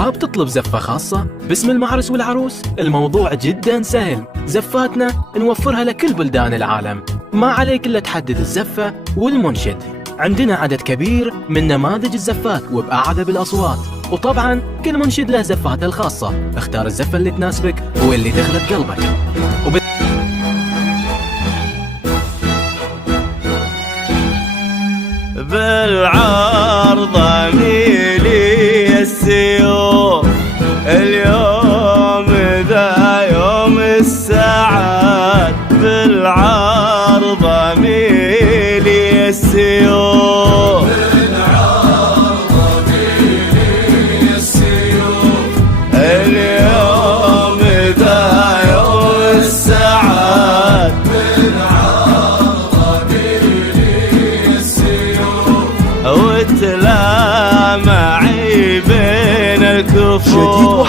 حاب تطلب زفة خاصة باسم المعرس والعروس؟ الموضوع جدا سهل. زفاتنا نوفرها لكل بلدان العالم، ما عليك إلا تحدد الزفة والمنشد. عندنا عدد كبير من نماذج الزفات وبأعذب الأصوات، وطبعا كل منشد له زفاته الخاصة. اختار الزفة اللي تناسبك واللي تخلق قلبك. بالعرض ميلي السيوف، اليوم ذا يوم السعاد. بالعرض ميلي السيوف، بالعرض ميلي السيوف، اليوم ذا يوم السعاد. وتلامعي بين الكفوف،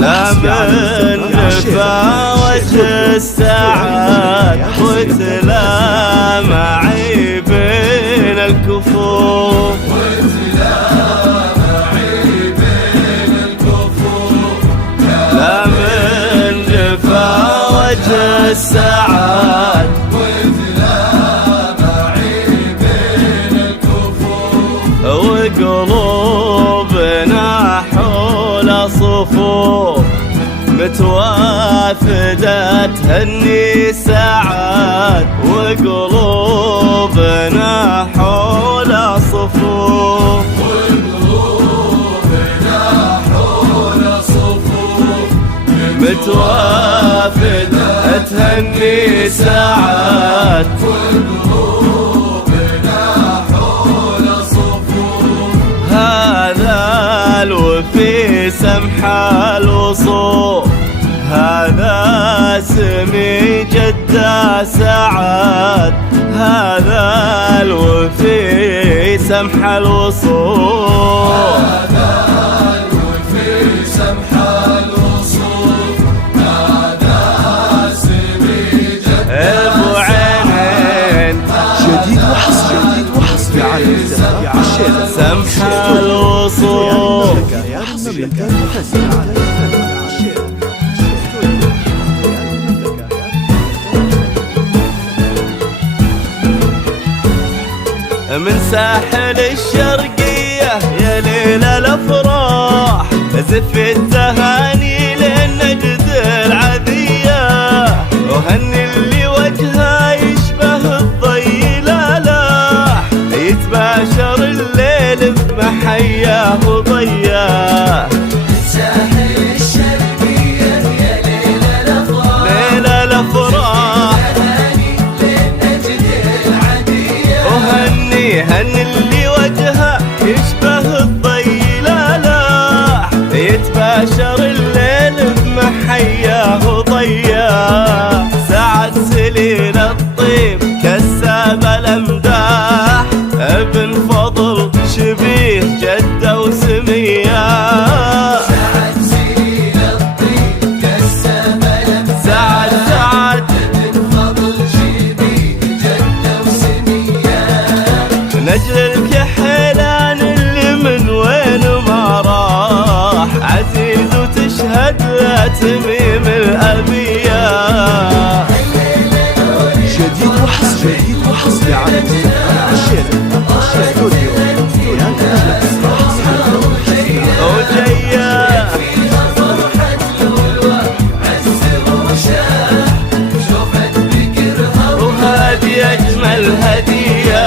لا من نفاوت السعاد. وتلامعي بين الكفوف، لا من نفاوت السعاد. وقلوبنا حول صفوف، متوافدة تهني سعاد. وقلوبنا حول صفوف، متوافدة تهني سعاد. الوفي سمح الوصول، هذا سمي جدة سعاد. هذا الوفي سمح الوصول، هذا الوفي سمح الوصول، هذا سمي جدة ابو عينين. جديد وحصري على الشيخ سمح الوصول. من ساحل الشرقية يا ليل الأفراح، زف التهاني للنجد العذية. وهني اللي وجهه يشبه الضي لالاح، يتباشر الليل بمحياه وضياه. ساحل الشرقية يا ليل الأفراح، ليل الأفراح، للنجد العدية. هني اللي وجهه يشبه الضي لالاح، يتباشر الليل بمحياه وضياه. سعد سليل الطيب كساب الأمداح، ابن فضل شبيه جدة وسمية. سعد سليل الطيب كساب الأمداح، سعد ابن فضل شبيه جدة وسمية. نجل الكحيلان اللي من وين ما راح، عزيز وتشهد له تميم الأبية. جديد وحصري على الشيخ وجاية فيها فرحة لؤلؤة عز وشاح، شوفت بكرها وهذه أجمل هدية.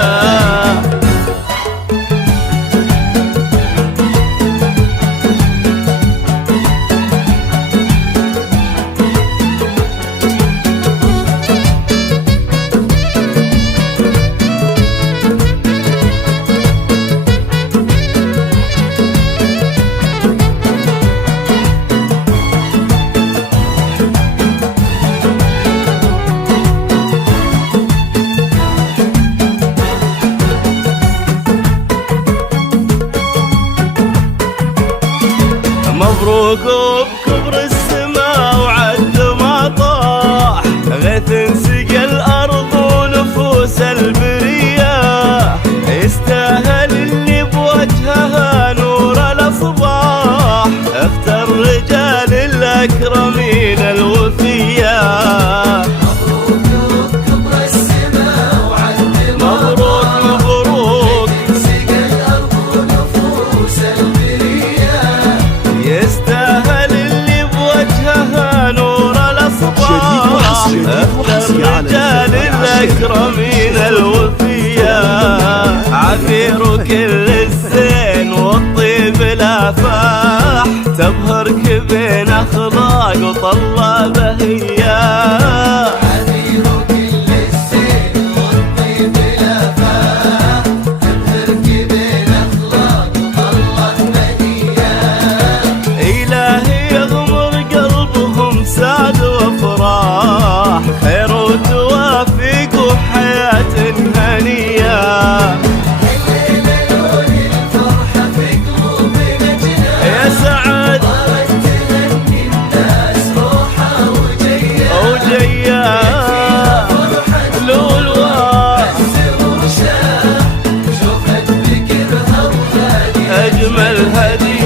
مبروك بكبر السماء وعد ما طاح، غيث سقى الأرض ونفوس البرية. يستاهل اللي بوجهها نور الأصباح، أجمل هدية